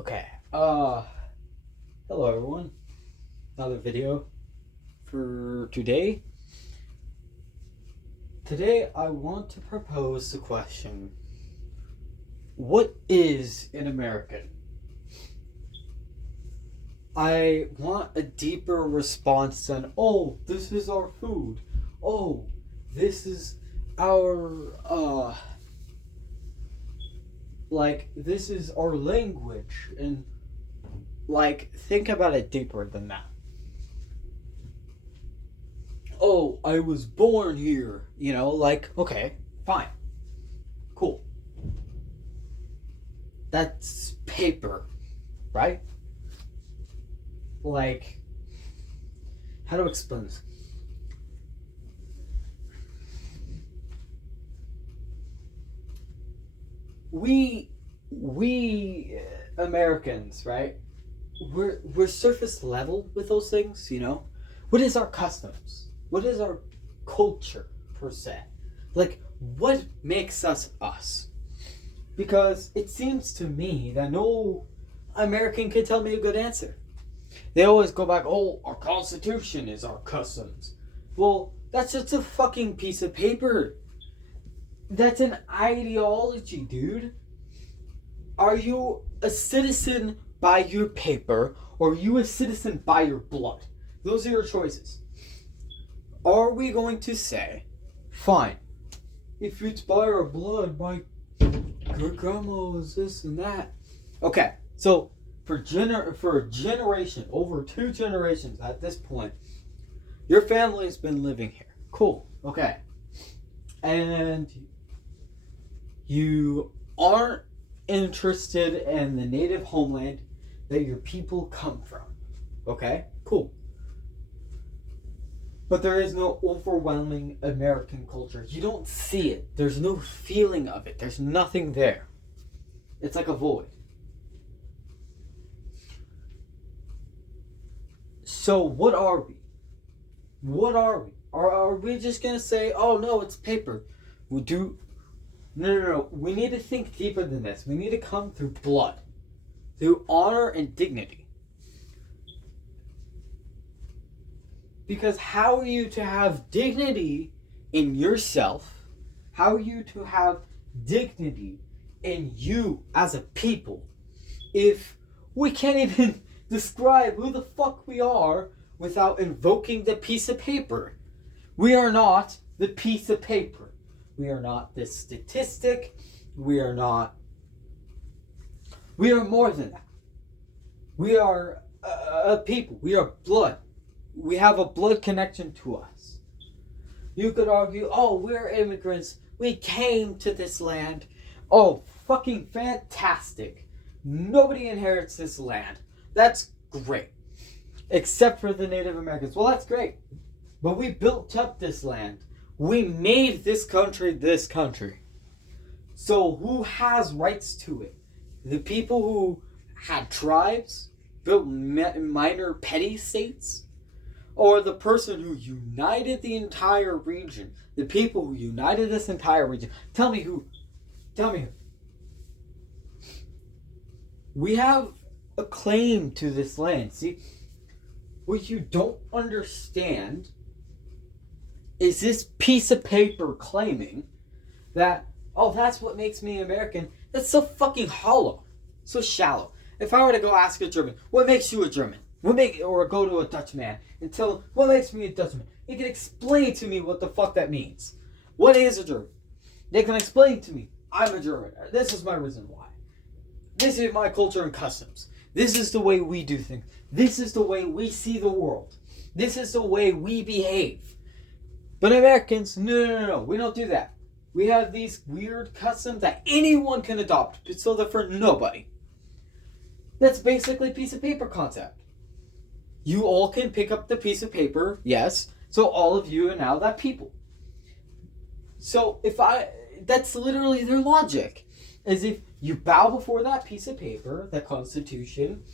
Okay. Hello everyone. Another video for today. Today I want to propose the question, what is an American? I want a deeper response than, oh, this is our food. Oh, this is our this is our language, and think about it deeper than that. Oh, I was born here, okay, fine, cool. That's paper, right? How to explain this? We Americans, right? We're surface level with those things, What is our customs? What is our culture per se? What makes us us? Because it seems to me that no American can tell me a good answer. They always go back, oh, our Constitution is our customs. Well, that's just a fucking piece of paper. That's an ideology, dude. Are you a citizen by your paper, or are you a citizen by your blood? Those are your choices. Are we going to say, fine, if it's by our blood, my grandma is this and that. Okay, so for a generation, over 2 generations at this point, your family's been living here. Cool, okay. And you aren't interested in the native homeland that your people come from. Okay? Cool. But there is no overwhelming American culture. You don't see it. There's no feeling of it. There's nothing there. It's like a void. So what are we? What are we? Are we just going to say, oh no, it's paper? No. We need to think deeper than this. We need to come through blood, through honor and dignity. Because how are you to have dignity in yourself? How are you to have dignity in you as a people if we can't even describe who the fuck we are without invoking the piece of paper? We are not the piece of paper. We are not this statistic. We are more than that. We are a people. We are blood. We have a blood connection to us. You could argue, oh, we're immigrants. We came to this land. Oh, fucking fantastic. Nobody inherits this land. That's great. Except for the Native Americans. Well, that's great. But we built up this land. We made this country. So who has rights to it? The people who had tribes, built minor petty states? Or the person who united the entire region? The people who united this entire region? Tell me who. We have a claim to this land. See, what you don't understand is this piece of paper claiming that, oh, that's what makes me American. That's so fucking hollow, so shallow. If I were to go ask a German, what makes you a German? Or go to a Dutch man and tell him, what makes me a Dutchman? He can explain to me what the fuck that means. What is a German? They can explain to me, I'm a German. This is my reason why. This is my culture and customs. This is the way we do things. This is the way we see the world. This is the way we behave. But Americans, no, we don't do that. We have these weird customs that anyone can adopt, so they're for nobody. That's basically a piece of paper concept. You all can pick up the piece of paper, yes, so all of you are now that people. So that's literally their logic. As if you bow before that piece of paper, that Constitution,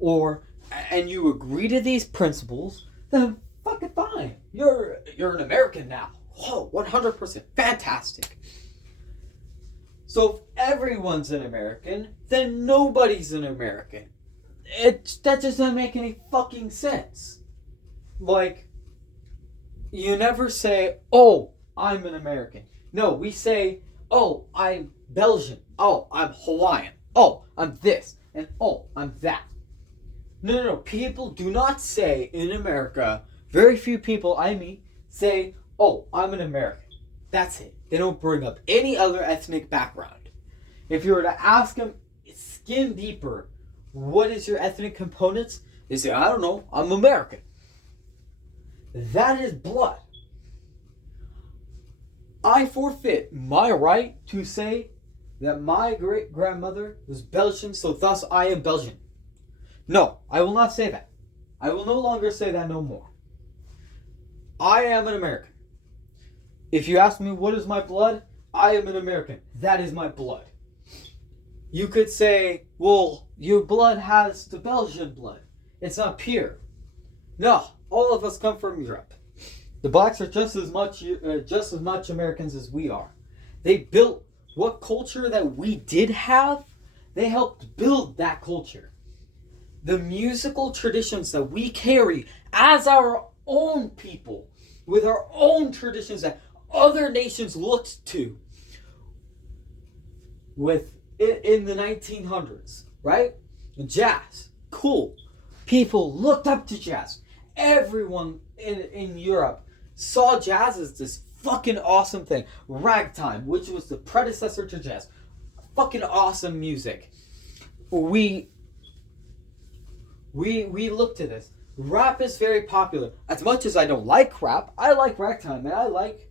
and you agree to these principles, then fucking fine. You're an American now. Whoa, 100%. Fantastic. So if everyone's an American, then nobody's an American. That just doesn't make any fucking sense. Like, you never say, oh, I'm an American. No, we say, oh, I'm Belgian. Oh, I'm Hawaiian. Oh, I'm this. And oh, I'm that. No. People do not say in America, very few people I meet say, oh, I'm an American. That's it. They don't bring up any other ethnic background. If you were to ask them skin deeper, what is your ethnic components? They say, I don't know, I'm American. That is blood. I forfeit my right to say that my great-grandmother was Belgian, so thus I am Belgian. No, I will not say that. I will no longer say that no more. I am an American. If you ask me what is my blood, I am an American. That is my blood. You could say, well, your blood has the Belgian blood. It's not pure. No, all of us come from Europe. The blacks are just as much Americans as we are. They built what culture that we did have. They helped build that culture. The musical traditions that we carry as our own people, with our own traditions that other nations looked to in the 1900s, right? Jazz, cool. People looked up to jazz. Everyone in Europe saw jazz as this fucking awesome thing. Ragtime, which was the predecessor to jazz. Fucking awesome music. We look to this. Rap is very popular. As much as I don't like rap, I like ragtime and I like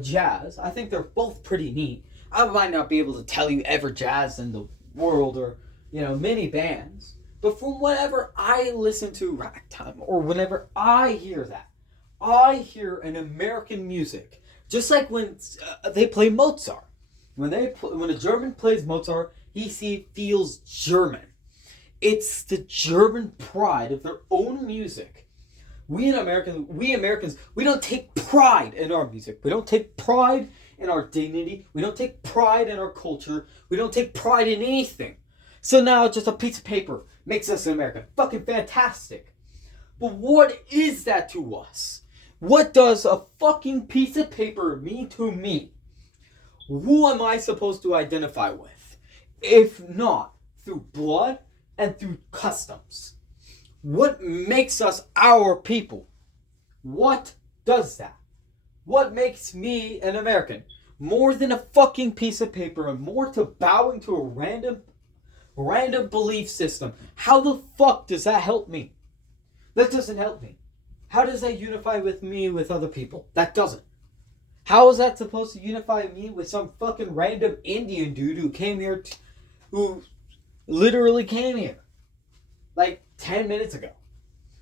jazz. I think they're both pretty neat. I might not be able to tell you every jazz in the world or, many bands. But from whenever I listen to ragtime or whenever I hear that, I hear an American music. Just like when they play Mozart. When a German plays Mozart, he feels German. It's the German pride of their own music. We Americans, we don't take pride in our music. We don't take pride in our dignity. We don't take pride in our culture. We don't take pride in anything. So now just a piece of paper makes us an American. Fucking fantastic. But what is that to us? What does a fucking piece of paper mean to me? Who am I supposed to identify with? If not through blood and through customs. What makes us our people? What does that? What makes me an American? More than a fucking piece of paper and more to bowing to a random belief system. How the fuck does that help me? That doesn't help me. How does that unify with me with other people? That doesn't. How is that supposed to unify me with some fucking random Indian dude who came here, who literally came here like 10 minutes ago?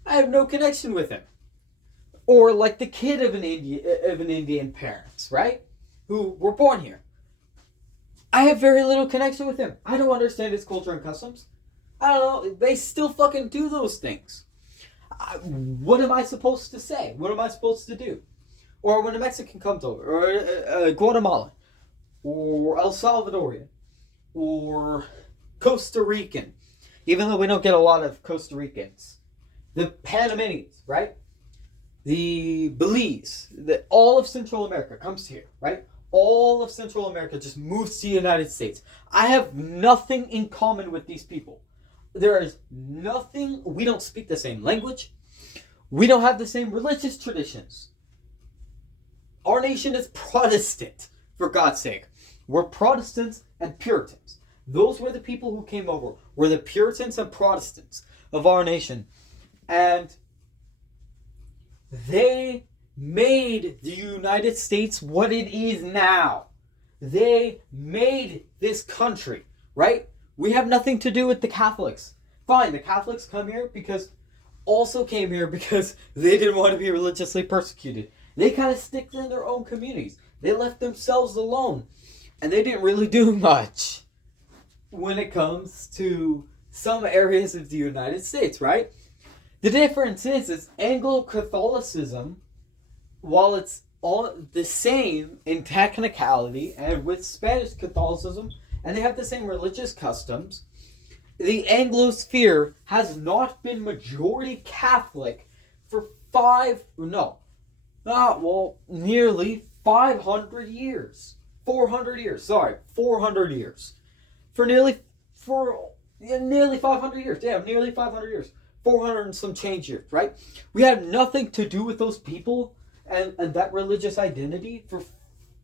I have no connection with him. Or like the kid of an Indian parents, right? Who were born here. I have very little connection with him. I don't understand his culture and customs. I don't know. They still fucking do those things. What am I supposed to say? What am I supposed to do? Or when a Mexican comes over, or a Guatemalan, or El Salvadorian, or Costa Rican, even though we don't get a lot of Costa Ricans. The Panamanians, right? The Belize, all of Central America comes here, right? All of Central America just moves to the United States. I have nothing in common with these people. There is nothing, we don't speak the same language. We don't have the same religious traditions. Our nation is Protestant, for God's sake. We're Protestants and Puritans. Those were the people who came over. We're the Puritans and Protestants of our nation. And they made the United States what it is now. They made this country, right? We have nothing to do with the Catholics. Fine, the Catholics came here because they didn't want to be religiously persecuted. They kind of stick in their own communities. They left themselves alone. And they didn't really do much when it comes to some areas of the United States, right? The difference is Anglo-Catholicism, while it's all the same in technicality and with Spanish Catholicism, and they have the same religious customs. The Anglosphere has not been majority Catholic for nearly 500 years. 400 years. Sorry, 400 years. For nearly 500 years. Damn, nearly 500 years. 400 and some change years, right? We had nothing to do with those people and that religious identity for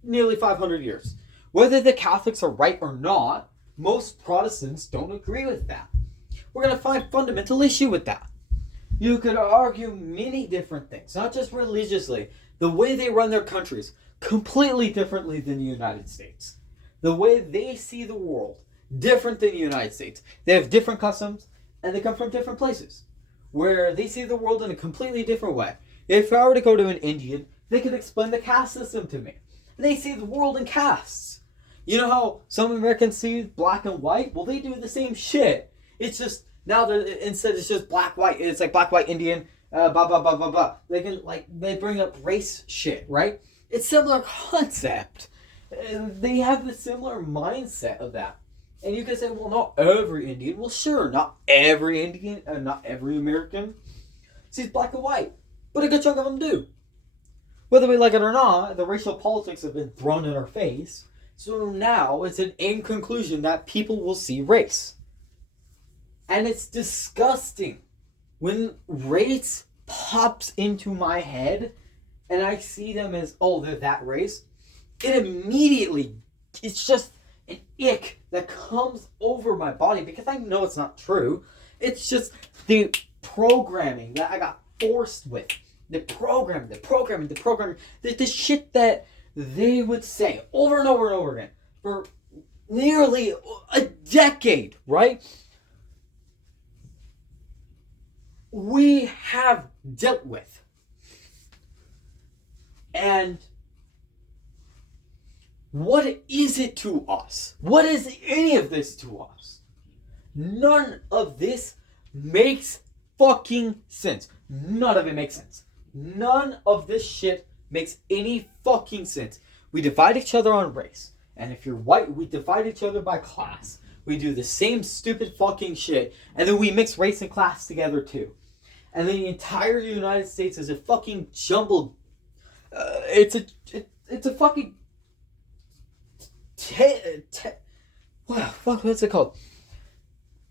nearly 500 years. Whether the Catholics are right or not, most Protestants don't agree with that. We're going to find fundamental issue with that. You could argue many different things, not just religiously. The way they run their countries, completely differently than the United States. The way they see the world, different than the United States. They have different customs, and they come from different places, where they see the world in a completely different way. If I were to go to an Indian, they could explain the caste system to me. They see the world in castes. You know how some Americans see black and white? Well, they do the same shit. It's just, now instead it's just black, white, it's like black, white, Indian, blah, blah, blah, blah, blah. They bring up race shit, right? It's similar concept. They have the similar mindset of that. And you can say, well, not every Indian. Well, sure, not every Indian, not every American sees black and white. But a good chunk of them do. Whether we like it or not, the racial politics have been thrown in our face. So now it's an in conclusion that people will see race. And it's disgusting when race pops into my head and I see them as, oh, they're that race. It immediately, it's just an ick that comes over my body because I know it's not true. It's just the programming that I got forced with. The programming. The shit that they would say over and over and over again for nearly a decade, right? We have dealt with. And what is it to us? What is any of this to us? None of this makes fucking sense. None of it makes sense. None of this shit makes any fucking sense. We divide each other on race. And if you're white, we divide each other by class. We do the same stupid fucking shit. And then we mix race and class together too. And then the entire United States is a fucking jumbled... It's a fucking... what's it called?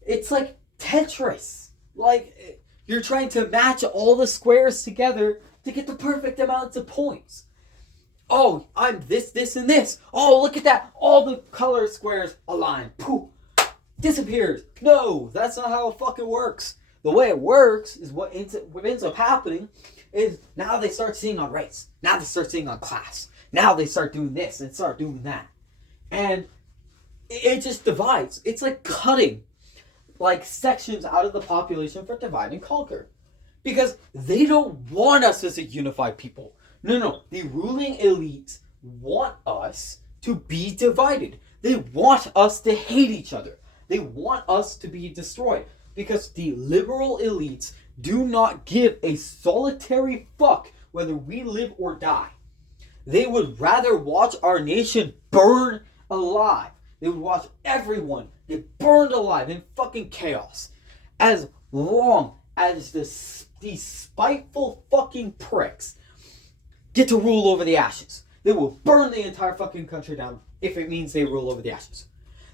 It's like Tetris. Like, you're trying to match all the squares together to get the perfect amounts of points. Oh, I'm this, and this. Oh, look at that. All the color squares align. Poof. Disappears. No, that's not how it fucking works. The way it works is what ends up happening is now they start seeing on race. Now they start seeing on class. Now they start doing this and start doing that. And it just divides. It's like cutting like sections out of the population for divide and conquer. Because they don't want us as a unified people. No. The ruling elites want us to be divided. They want us to hate each other. They want us to be destroyed. Because the liberal elites do not give a solitary fuck whether we live or die. They would rather watch our nation burn alive. They would watch everyone get burned alive in fucking chaos. As long as these spiteful fucking pricks get to rule over the ashes. They will burn the entire fucking country down if it means they rule over the ashes.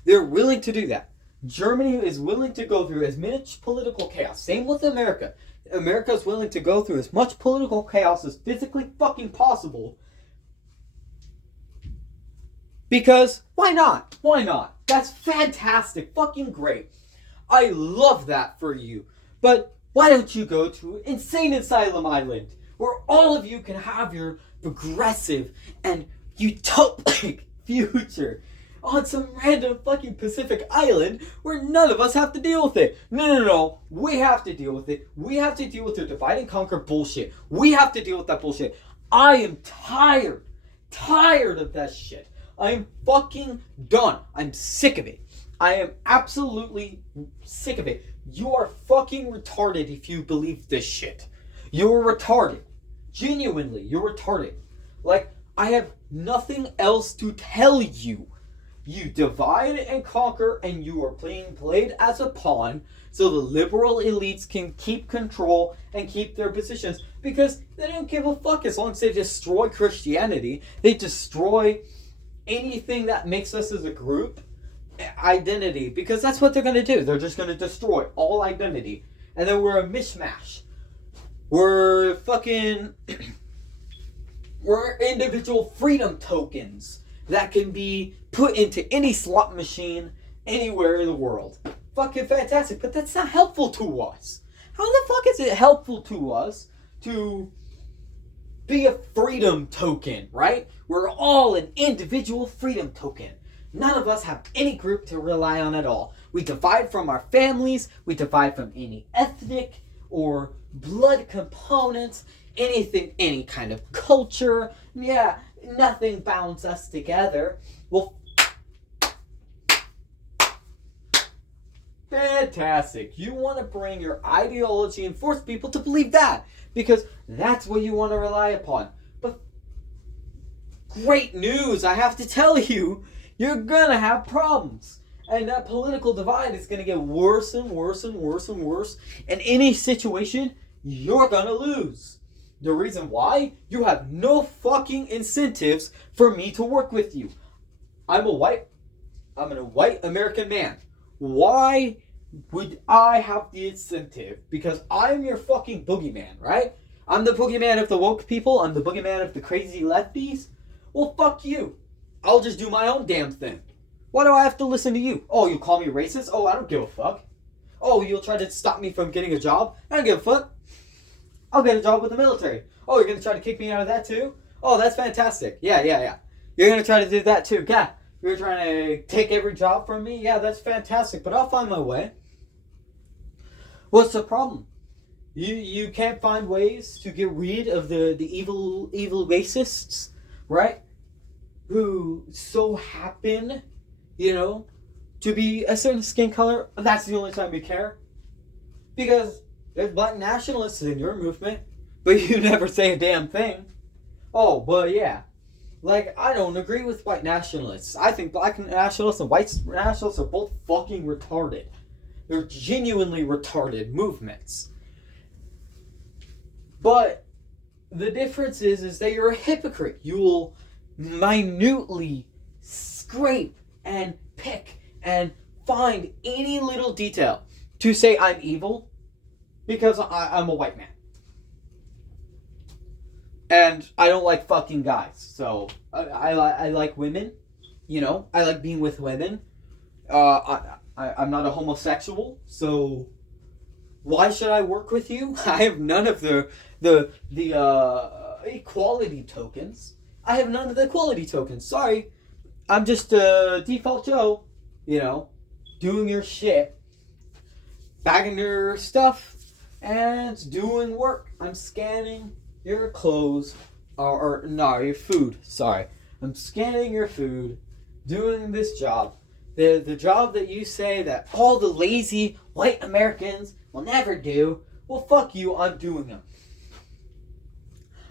They're willing to do that. Germany is willing to go through as much political chaos. Same with America. America is willing to go through as much political chaos as physically fucking possible. Because, why not? Why not? That's fantastic. Fucking great. I love that for you. But why don't you go to Insane Asylum Island, where all of you can have your progressive and utopic future on some random fucking Pacific island where none of us have to deal with it. No. We have to deal with it. We have to deal with the divide and conquer bullshit. We have to deal with that bullshit. I am tired of that shit. I'm fucking done. I'm sick of it. I am absolutely sick of it. You are fucking retarded if you believe this shit. You're retarded. Genuinely, you're retarded. Like, I have nothing else to tell you. You divide and conquer, and you are being played as a pawn so the liberal elites can keep control and keep their positions because they don't give a fuck as long as they destroy Christianity. They destroy anything that makes us as a group identity because that's what they're going to do. They're just going to destroy all identity. And then we're a mishmash. We're fucking... we're individual freedom tokens that can be put into any slot machine anywhere in the world. Fucking fantastic, but that's not helpful to us. How the fuck is it helpful to us to be a freedom token, right? We're all an individual freedom token. None of us have any group to rely on at all. We divide from our families, we divide from any ethnic or blood components, anything, any kind of culture. Yeah, nothing bounds us together. Well, fantastic. You want to bring your ideology and force people to believe that because that's what you want to rely upon. But great news, I have to tell you, you're going to have problems. And that political divide is going to get worse and worse and worse and worse. In any situation, you're going to lose. The reason why? You have no fucking incentives for me to work with you. I'm a white American man. Why would I have the incentive? Because I'm your fucking boogeyman, right? I'm the boogeyman of the woke people. I'm the boogeyman of the crazy lefties. Well, fuck you. I'll just do my own damn thing. Why do I have to listen to you? Oh, you call me racist? Oh, I don't give a fuck. Oh, you'll try to stop me from getting a job? I don't give a fuck. I'll get a job with the military. Oh, you're going to try to kick me out of that too? Oh, that's fantastic. Yeah. You're going to try to do that too. Yeah. You're trying to take every job from me? Yeah, that's fantastic, but I'll find my way. What's the problem? You can't find ways to get rid of the evil racists, right? Who so happen, to be a certain skin color. That's the only time you care. Because there's black nationalists in your movement, but you never say a damn thing. Oh, but yeah. Like, I don't agree with white nationalists. I think black nationalists and white nationalists are both fucking retarded. They're genuinely retarded movements. But the difference is that you're a hypocrite. You will minutely scrape and pick and find any little detail to say I'm evil because I'm a white man. And I don't like fucking guys. So I like women. I like being with women. I'm not a homosexual. So why should I work with you? I have none of the equality tokens. I have none of the equality tokens. Sorry. I'm just a default Joe. Doing your shit. Bagging your stuff. And doing work. I'm scanning your clothes, your food. Sorry, I'm scanning your food, doing this job, the job that you say that all the lazy white Americans will never do. Well, fuck you. I'm doing them.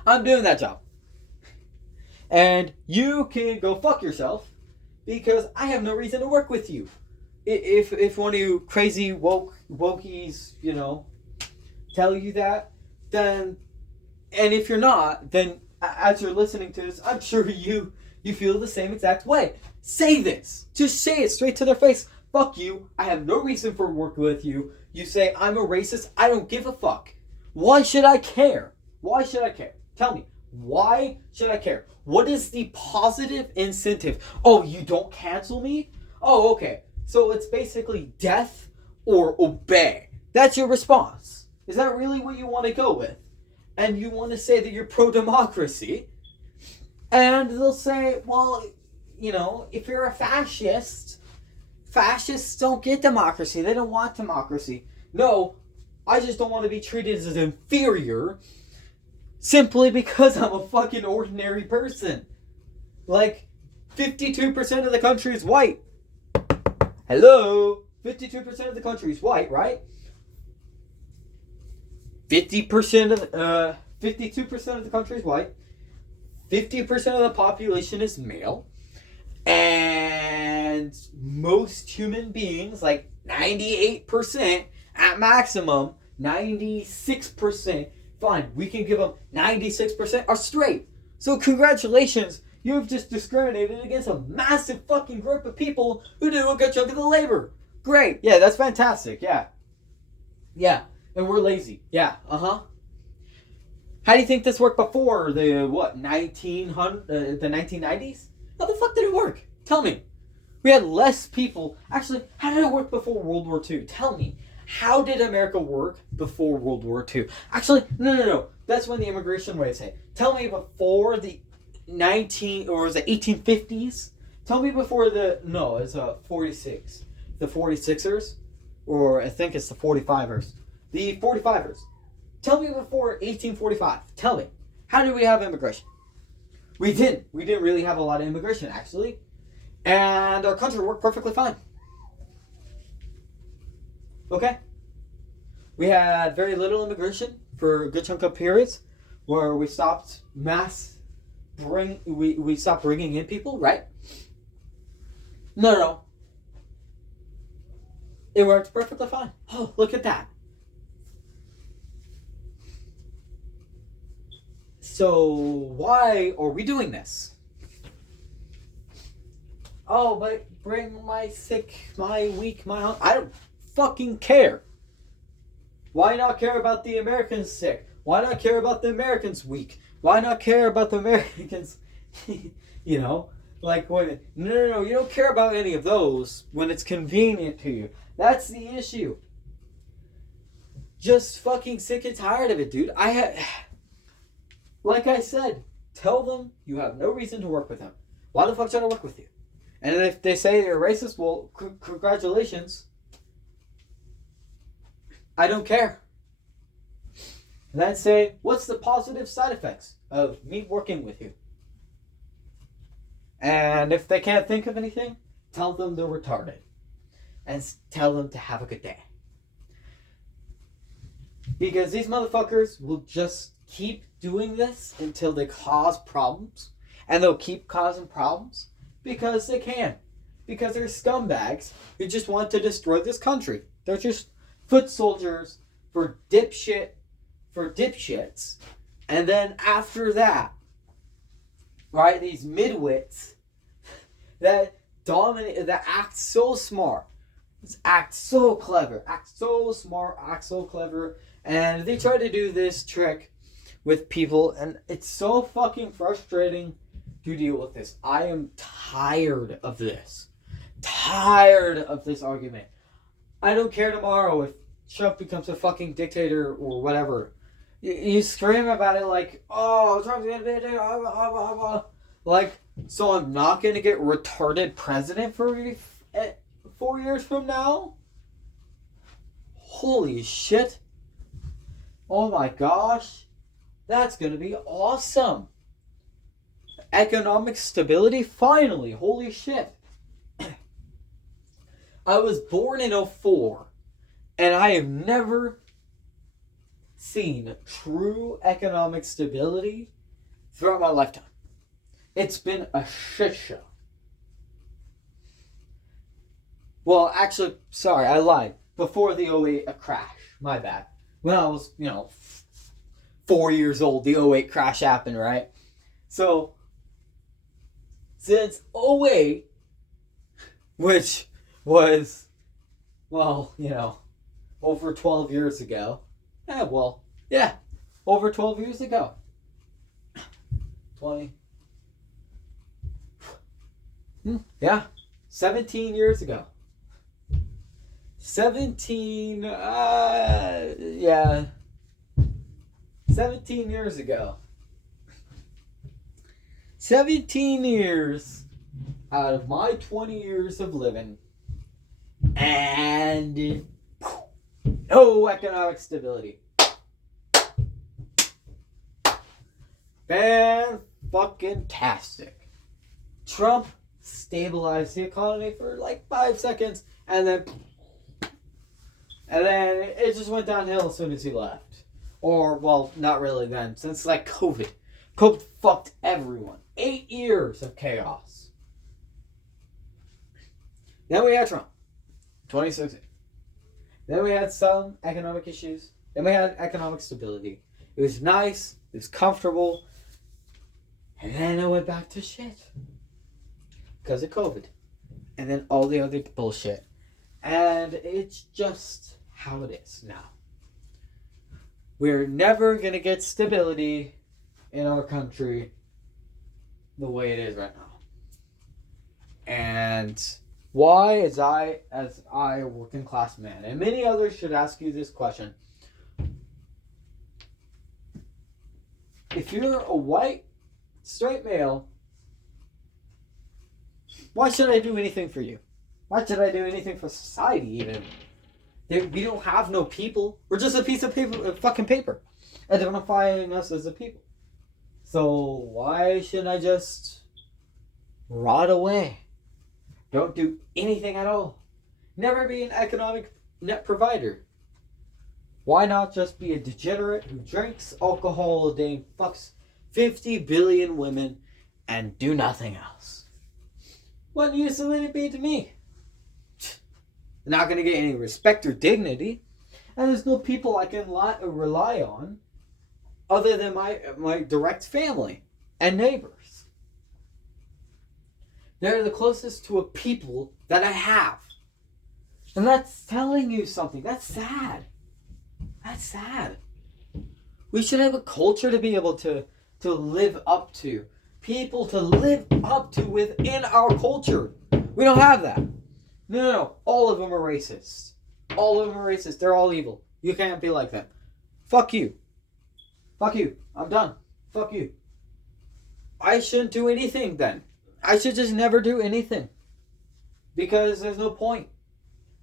I'm doing that job, and you can go fuck yourself because I have no reason to work with you. If one of you crazy wokies, tell you that, then. And if you're not, then as you're listening to this, I'm sure you feel the same exact way. Say this. Just say it straight to their face. Fuck you. I have no reason for working with you. You say I'm a racist. I don't give a fuck. Why should I care? Why should I care? Tell me. Why should I care? What is the positive incentive? Oh, you don't cancel me? Oh, okay. So it's basically death or obey. That's your response. Is that really what you want to go with? And you want to say that you're pro-democracy, and they'll say, well, if you're a fascist, fascists don't get democracy. They don't want democracy. No, I just don't want to be treated as inferior simply because I'm a fucking ordinary person. Like, 52% of the country is white. Hello? 52% of the country is white, right? 52% of the country is white. 50% of the population is male, and most human beings, like 98% at maximum, 96%, fine, we can give them 96% are straight. So congratulations, you've just discriminated against a massive fucking group of people who do a good chunk of the labor. Great. Yeah, that's fantastic. Yeah. Yeah. And we're lazy. Yeah. Uh-huh. How do you think this worked before the, what, 1900, the 1990s? How the fuck did it work? Tell me. We had less people. Actually, how did it work before World War II? Tell me. How did America work before World War II? Actually, no. That's when the immigration waves hit. Tell me before the 1850s? Tell me before it's 46. The 46ers? Or I think it's the 45ers. The 45ers. Tell me before 1845. Tell me. How did we have immigration? We didn't. We didn't really have a lot of immigration, actually. And our country worked perfectly fine. Okay? We had very little immigration for a good chunk of periods where we stopped we stopped bringing in people, right? No. It worked perfectly fine. Oh, look at that. So why are we doing this? Oh, but bring my sick, my weak, my... I don't fucking care. Why not care about the Americans sick? Why not care about the Americans weak? Why not care about the Americans, you know? Like, wait, no, you don't care about any of those when it's convenient to you. That's the issue. Just fucking sick and tired of it, dude. Like I said, tell them you have no reason to work with them. Why the fuck should I work with you? And if they say you're racist, well, congratulations. I don't care. And then say, what's the positive side effects of me working with you? And if they can't think of anything, tell them they're retarded. And tell them to have a good day. Because these motherfuckers will just keep doing this until they cause problems. And they'll keep causing problems because they can. Because they're scumbags who just want to destroy this country. They're just foot soldiers for dipshits. And then after that, right, these midwits that dominate, that act so smart, act so clever, act so smart, act so clever, and they try to do this trick with people, and it's so fucking frustrating to deal with this. I am tired of this. Tired of this argument. I don't care tomorrow if Trump becomes a fucking dictator or whatever. You scream about it like, oh, Trump's gonna be a dictator, blah, blah, blah, blah. Like, so I'm not gonna get retarded president for 4 years from now? Holy shit. Oh my gosh. That's gonna be awesome. Economic stability? Finally. Holy shit. I was born in 2004, and I have never seen true economic stability throughout my lifetime. It's been a shit show. Well, actually, sorry, I lied. Before the 2008 crash. My bad. When I was, 4 years old, the 2008 crash happened, right? So, since 2008, which was, over 12 years ago. Over 12 years ago. 20. 17 years ago. 17 years ago. 17 years out of my 20 years of living. And no economic stability. Fan-fucking-tastic. Trump stabilized the economy for like 5 seconds, and then it just went downhill as soon as he left. Or, well, not really then, since like COVID. COVID fucked everyone. 8 years of chaos. Then we had Trump. 2016. Then we had some economic issues. Then we had economic stability. It was nice. It was comfortable. And then it went back to shit. Because of COVID. And then all the other bullshit. And it's just how it is now. We're never going to get stability in our country the way it is right now. And why, as a working class man, and many others should ask you this question. If you're a white, straight male, why should I do anything for you? Why should I do anything for society even? We don't have no people. We're just a piece of paper, fucking paper, identifying us as a people. So why shouldn't I just rot away? Don't do anything at all. Never be an economic net provider. Why not just be a degenerate who drinks alcohol a day and fucks 50 billion women and do nothing else? What use would it be to me? They're not going to get any respect or dignity. And there's no people I can rely on other than my direct family and neighbors. They're the closest to a people that I have. And that's telling you something. That's sad. That's sad. We should have a culture to be able to live up to. People to live up to within our culture. We don't have that. No. All of them are racist. All of them are racist. They're all evil. You can't be like them. Fuck you. Fuck you. I'm done. Fuck you. I shouldn't do anything then. I should just never do anything. Because there's no point.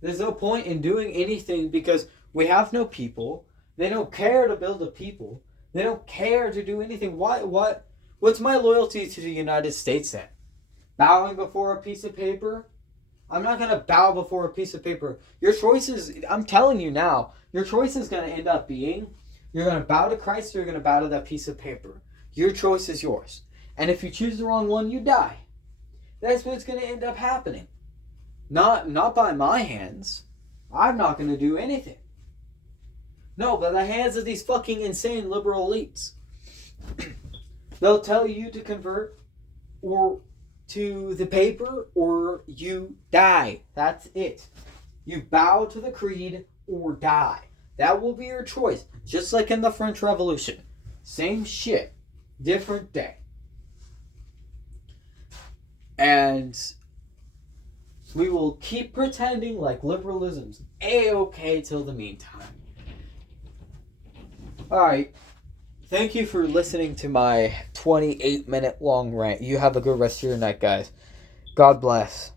There's no point in doing anything because we have no people. They don't care to build a people. They don't care to do anything. What's my loyalty to the United States then? Bowing before a piece of paper? I'm not going to bow before a piece of paper. Your choices, I'm telling you now, your choice is going to end up being, you're going to bow to Christ or you're going to bow to that piece of paper. Your choice is yours. And if you choose the wrong one, you die. That's what's going to end up happening. Not by my hands. I'm not going to do anything. No, by the hands of these fucking insane liberal elites. They'll tell you to convert or to the paper or you die. That's it. You bow to the creed or die. That will be your choice. Just like in the French Revolution. Same shit. Different day. And we will keep pretending like liberalism's A-okay till the meantime. Alright. Thank you for listening to my 28-minute long rant. You have a good rest of your night, guys. God bless.